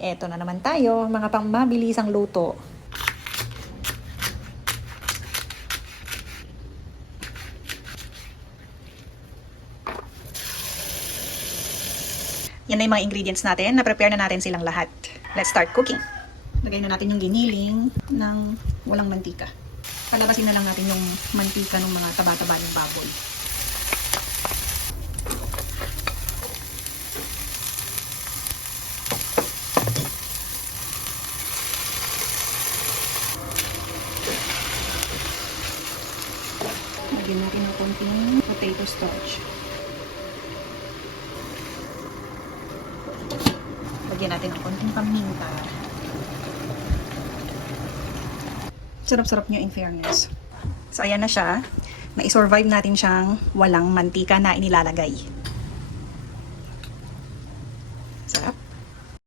Eto na naman tayo, mga pangmabilisang luto. Yan na yung mga ingredients natin. Na-prepare na natin silang lahat. Let's start cooking. Lagay na natin yung giniling ng walang mantika. Palabasin na lang natin yung mantika ng mga taba-taba ng baboy. Lagyan natin ng konting potato starch. Lagyan natin ng konting paminta. Sarap-sarap nyo in fairness. So ayan na siya. Na-survive natin siyang walang mantika na inilalagay.